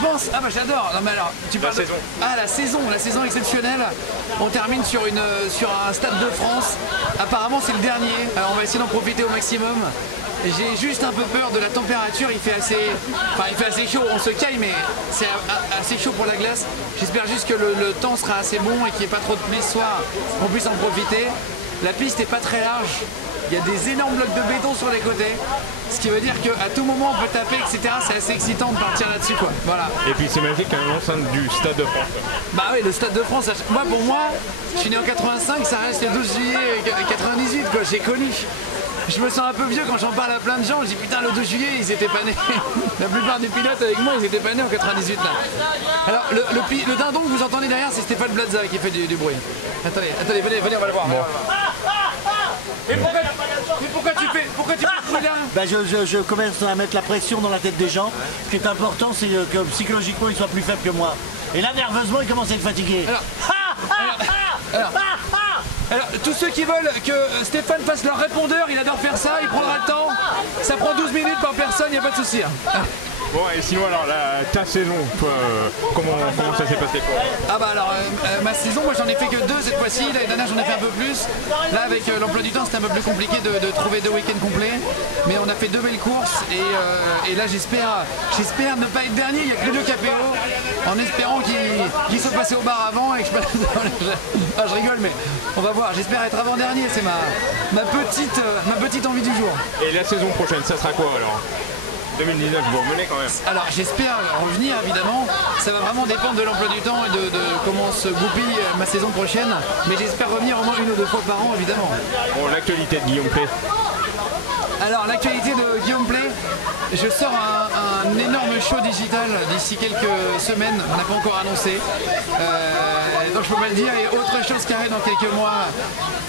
penses? Ah bah j'adore. Non mais alors, tu parles de... Ah la saison exceptionnelle. On termine sur un Stade de France. Apparemment c'est le dernier. Alors on va essayer d'en profiter au maximum. J'ai juste un peu peur de la température, il fait assez chaud, on se caille mais c'est assez chaud pour la glace. J'espère juste que le temps sera assez bon et qu'il n'y ait pas trop de pluie ce soir, qu'on puisse en profiter. La piste n'est pas très large, il y a des énormes blocs de béton sur les côtés, ce qui veut dire qu'à tout moment on peut taper, etc. C'est assez excitant de partir là-dessus quoi. Voilà. Et puis c'est magique l'enceinte du Stade de France. Bah oui, le Stade de France, pour moi, je suis né en 85, ça reste le 12 juillet 98 quoi, j'ai connu. Je me sens un peu vieux quand j'en parle à plein de gens, je dis putain le 2 juillet ils étaient pas nés. La plupart des pilotes avec moi ils étaient pas nés en 98 là. Alors le dindon que vous entendez derrière c'est Stéphane Plaza qui fait du bruit. Attendez, venez on va le voir. Bon. Mais pourquoi tu fais ce bruit là? Bah je commence à mettre la pression dans la tête des gens. Ce qui est important c'est que psychologiquement ils soient plus faibles que moi. Et là nerveusement ils commencent à être fatigués. Alors, tous ceux qui veulent que Stéphane fasse leur répondeur, il adore faire ça, il prendra le temps. Ça prend 12 minutes par personne, il n'y a pas de souci. Bon, et sinon, alors, ta saison, toi, comment ça s'est passé pour toi? Ah bah alors, ma saison, moi j'en ai fait que 2 cette fois-ci. L'année dernière j'en ai fait un peu plus. Là, avec l'emploi du temps, c'était un peu plus compliqué de trouver 2 week-ends complets. Mais on a fait 2 belles courses et là j'espère ne pas être dernier. Il n'y a que les 2 KPO. En espérant qu'ils soient passés au bar avant et que je passe... Ah, je rigole, mais on va voir. J'espère être avant-dernier. C'est ma petite envie du jour. Et la saison prochaine, ça sera quoi alors? 2019, vous revenez quand même. Alors j'espère revenir évidemment, ça va vraiment dépendre de l'emploi du temps et de comment se goupille ma saison prochaine, mais j'espère revenir au moins 1 ou 2 fois par an évidemment. Bon, l'actualité de Guillaume Play. Alors l'actualité de Guillaume Play, je sors un énorme show digital d'ici quelques semaines, on n'a pas encore annoncé, donc je peux pas le dire, et autre chose qui arrive dans quelques mois.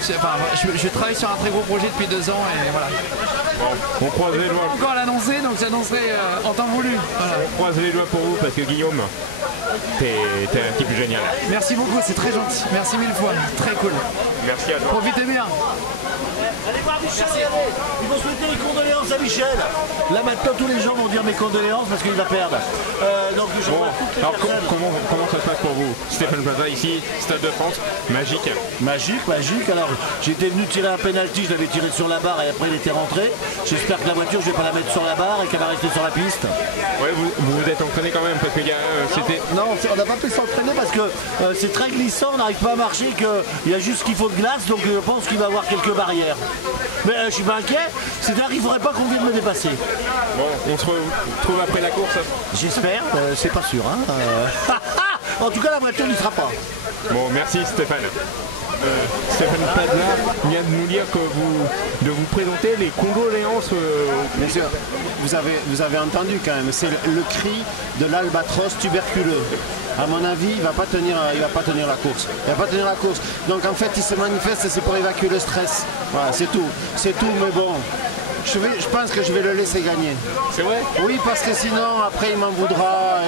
Enfin, je travaille sur un très gros projet depuis 2 ans et voilà. Bon, on croise les doigts. Je peux pas encore l'annoncer, donc j'annoncerai en temps voulu. Voilà. On croise les doigts pour vous parce que Guillaume, t'es un type génial. Merci beaucoup, c'est très gentil. Merci 1000 fois, très cool. Merci à toi. Profitez bien. Allez voir Michel. Ils vont souhaiter les condoléances à Michel. Là maintenant tous les gens vont dire mes condoléances parce qu'il va perdre. Donc je vois toutes les personnes. Comment ça se passe pour vous? Stéphane Plaza ici, Stade de France, magique. Magique. Alors j'étais venu tirer un penalty, je l'avais tiré sur la barre et après il était rentré. J'espère que la voiture je vais pas la mettre sur la barre et qu'elle va rester sur la piste. Ouais, vous vous êtes entraîné quand même parce que c'était... Non, on n'a pas pu s'entraîner parce que c'est très glissant, on n'arrive pas à marcher, il y a juste ce qu'il faut de glace, donc je pense qu'il va y avoir quelques barrières. Mais je suis pas inquiet, c'est-à-dire qu'il ne faudrait pas qu'on vienne me dépasser. Bon, on se retrouve après la course. J'espère, c'est pas sûr. Hein, En tout cas, la voiture n'y sera pas. Bon, merci Stéphane. Stéphane Plaza vient de nous dire de vous présenter les condoléances. Bien sûr, vous avez entendu quand même, c'est le cri de l'albatros tuberculeux. À mon avis, il va pas tenir la course. Il va pas tenir la course. Donc en fait, il se manifeste, c'est pour évacuer le stress. Voilà, c'est tout. C'est tout, mais bon. Je pense que je vais le laisser gagner. C'est vrai? Oui, parce que sinon, après, il m'en voudra.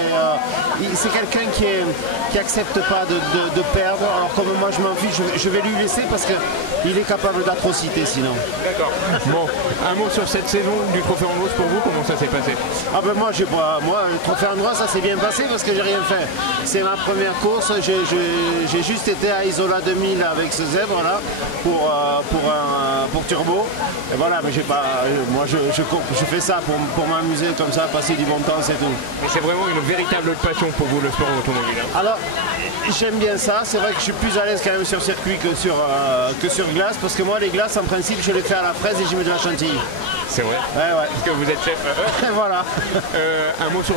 C'est quelqu'un qui accepte pas de perdre. Alors comme moi, je m'en fiche, je vais lui laisser parce qu'il est capable d'atrocité sinon. D'accord. Bon, un mot sur cette saison du Trophée Andros pour vous, comment ça s'est passé? Ah ben moi, le Trophée Andros, ça s'est bien passé parce que j'ai rien fait. C'est ma première course. J'ai juste été à Isola 2000 avec ce zèbre là pour Turbo. Et voilà, mais j'ai pas. Moi, je fais ça pour m'amuser comme ça, passer du bon temps, c'est tout. Mais c'est vraiment une véritable passion pour vous, le sport automobile. Hein. Alors, j'aime bien ça. C'est vrai que je suis plus à l'aise quand même sur circuit que sur glace, parce que moi, les glaces, en principe, je les fais à la fraise et j'y mets de la chantilly. C'est vrai. Ouais. Parce que vous êtes chef. Voilà. Un mot sur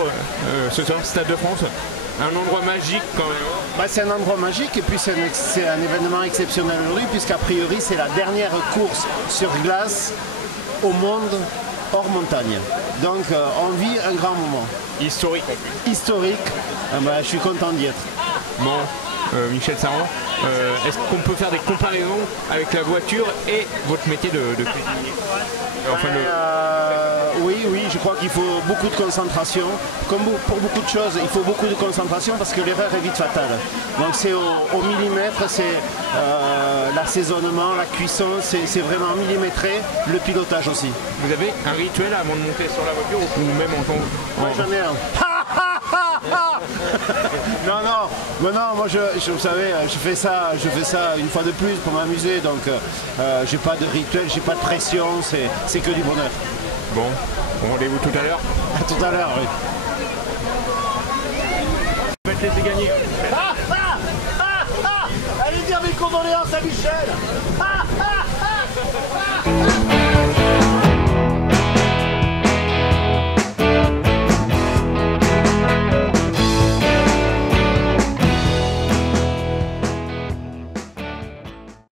ce Stade de France. Un endroit magique quand même. Bah, c'est un endroit magique et puis c'est un événement exceptionnel aujourd'hui, puisqu'a priori, c'est la dernière course sur glace au monde hors montagne. Donc on vit un grand moment. Historique en plus. Historique, je suis content d'y être. Bon, Michel Saran, est-ce qu'on peut faire des comparaisons avec la voiture et votre métier de cuisinier? Oui, je crois qu'il faut beaucoup de concentration. Comme pour beaucoup de choses, il faut beaucoup de concentration parce que l'erreur est vite fatale. Donc c'est au millimètre, c'est l'assaisonnement, la cuisson, c'est vraiment millimétré, le pilotage aussi. Vous avez un rituel avant de monter sur la voiture ou même en temps... Moi j'en ai un. Non, moi vous savez, je fais ça une fois de plus pour m'amuser, donc j'ai pas de rituel, j'ai pas de pression, c'est que du bonheur. Bon, rendez-vous tout à l'heure. À tout à l'heure, oui. Je vais te laisser gagner. Allez dire mes condoléances à Michel.